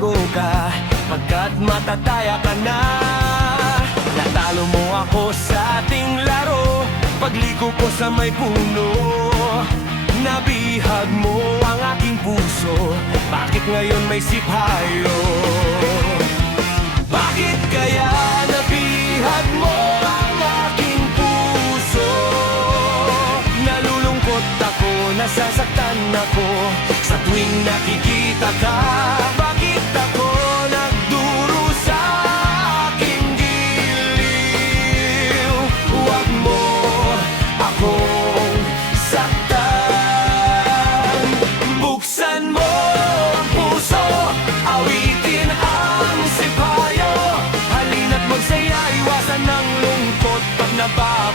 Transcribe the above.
magbago ka, pagkat matataya ka na. Natalo mo ako sa ating laro, pagliko ko sa may puno. Nabihag mo ang aking puso, bakit ngayon may sipayo? Bakit kaya nabihag mo ang aking puso? Nalulungkot ako, nasasaktan ako sa tuwing nakikita ka. Bakit ako nagduro sa aking giliw? Huwag mo akong saktan. Buksan mo ang puso, awitin ang sipayo. Halina't magsaya, iwasan ng lungkot pag naba